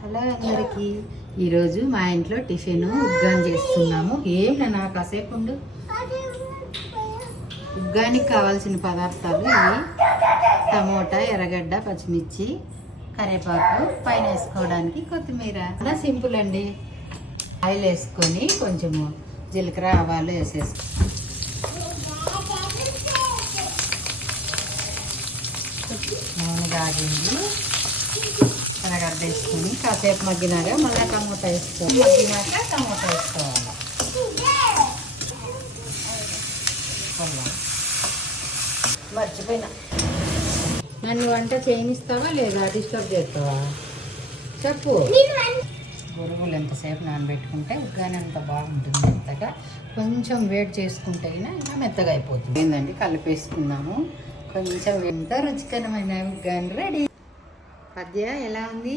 Hello అందరికి ఈరోజు మా ఇంట్లో టిఫిన్ ఉగ్గాని చేస్తున్నాము. నా కాసేపు ఉండు. ఉగ్గానికి కావాల్సిన పదార్థాలు ఇవి: టమోటా, ఎర్రగడ్డ, పచ్చిమిర్చి, కరివేపాకు, పైన వేసుకోవడానికి కొత్తిమీర. అలా సింపుల్ అండి. ఆయిల్ వేసుకొని కొంచెము జీలకర్ర, ఆవాలు వేసేసుకో. నూనె కాగింది, ఎర్రగడ్డ వేసుకొని కాసేపు మగ్గినాక మళ్ళీ టమోటా వేసుకోవాలి. మగ్గినాక టమోటా వేసుకోవాలి. మర్చిపోయినా. నన్ను వంట చేయనిస్తావా లేదా డిస్టర్బ్ చేస్తావా చెప్పు. గురుగులు ఎంతసేపు నానబెట్టుకుంటే ఉగ్గాని అంత బాగుంటుంది. మెత్తగా కొంచెం వేడి చేసుకుంటే ఇంకా మెత్తగా అయిపోతుంది. ఏంటండి కలిపేసుకున్నాము. కొంచెం ఎంత రుచికరమైన ఉగ్గాని రెడీ. పద్య ఎలా ఉంది?